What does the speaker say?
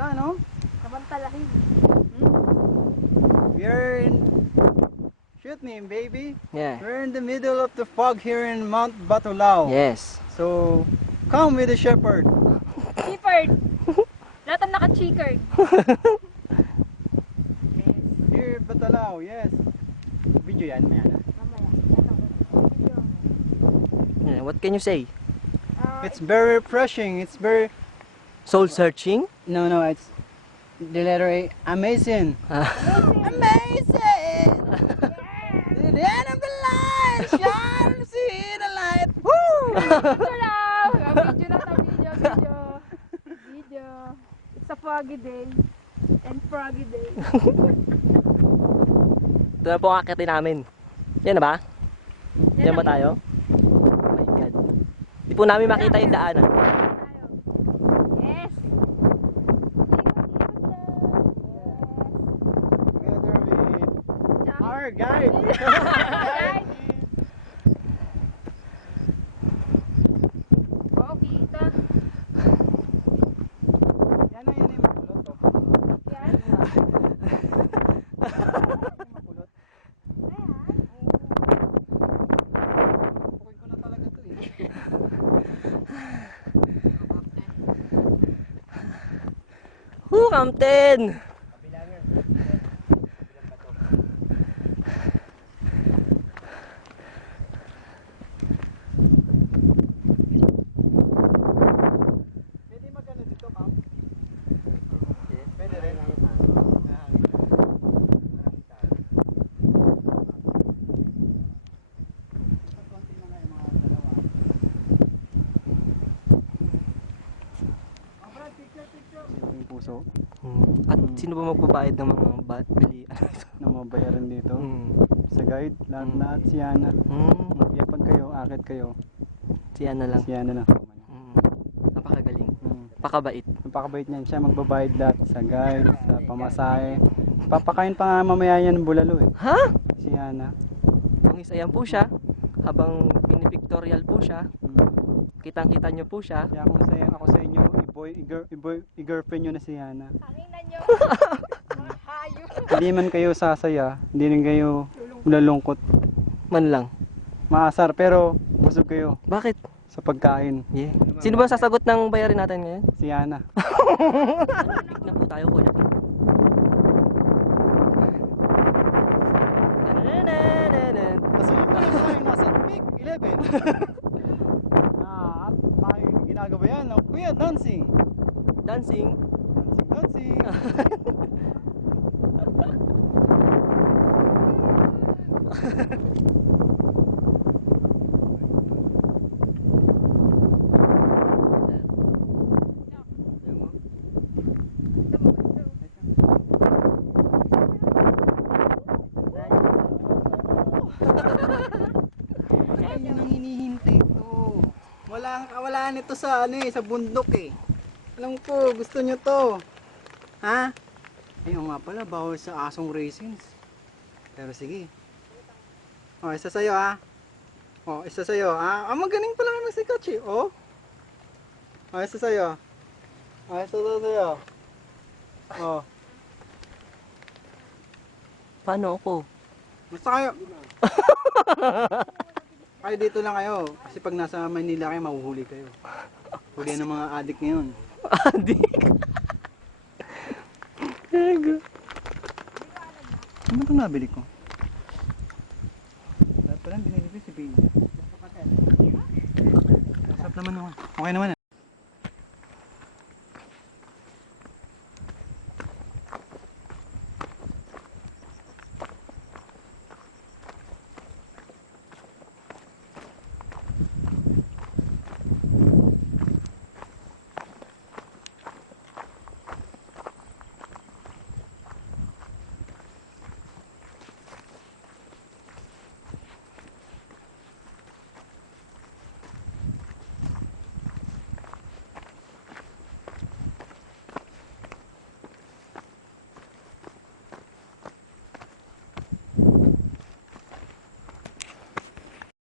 Ano? Samantalahin. We're in... Shoot me, baby. Yeah. We're in the middle of the fog here in Mount Batulao. Yes. So, come with the shepherd. Cheapered. Lahat ang naka-checkered. Here, Batulao, yes. Video yan, Mayana. Mamaya. Yeah. What can you say? It's very refreshing. It's very... Soul searching? No, it's the letter A. Amazing. Amazing. To the end of the line, shine to see the light. Woo! Video lang. Video. It's a foggy day. And froggy day. Ito na po ang akitin namin. Yan na ba? Yan ba na. tayo? Oh my God. Di po namin makita yung daanan. Yes. Together with our guide. Guys. Oh, kita. Yan na, yung makulot. Yan. Makulot. Pukoy ko na talaga to eh. Captain! Pwede magano dito, Pam? Pwede rin. Konti na kayo mga dalawa. Brad, picture. Yung puso At sino ba magbabayad ng mga bili? na mga bayaran dito. Sa guide, lahat si Yana. Pag kayo, akit kayo. Siya na lang. Si Yana lang. Napakagaling. Mm. Pakabait. Napakabait niyan. Siya magbabayad lahat sa guide, sa pamasahe. Papakain pa nga mamaya yan ng bulalo eh. Ha? Si Yana. Pangisayan po siya. Habang pinipictorial po siya. Kitang-kita nyo po siya. Kaya ako sa inyo, i-girlfriend nyo na si Yana. Tanginan nyo. Mga hayop. Hindi man kayo sasaya, hindi rin kayo lalungkot. Man lang. Maasar pero busog kayo Bakit? sa pagkain. Yeah. Sino ba sasagot ng bayarin natin ngayon? Si Yana. Pick na po tayo kuya. Kasalukuyan tayo nasa Peak 11. At tayo ginagawa yan ng Kuya Dancing. Dancing. Dancing. Yan ang hinihintay ko. Wala nito sa sa bundok eh. Alam ko, gusto nyo to. Ha? Ayun nga pala, bawal sa asong racings. Pero sige. O, isa sa'yo ha. O, isa sa'yo ha. Magaling pala naman si Coach eh. O. O, isa sa'yo. O, isa sa'yo. O. Paano ako? Basta kayo. Kayo dito lang kayo. Kasi pag nasa Manila kayo, mahuhuli kayo. Huli ng mga adik ngayon. Adik. Ano itong nabili ko? Lahat pala binili ko si Baby. Masarap naman naman. Okay naman.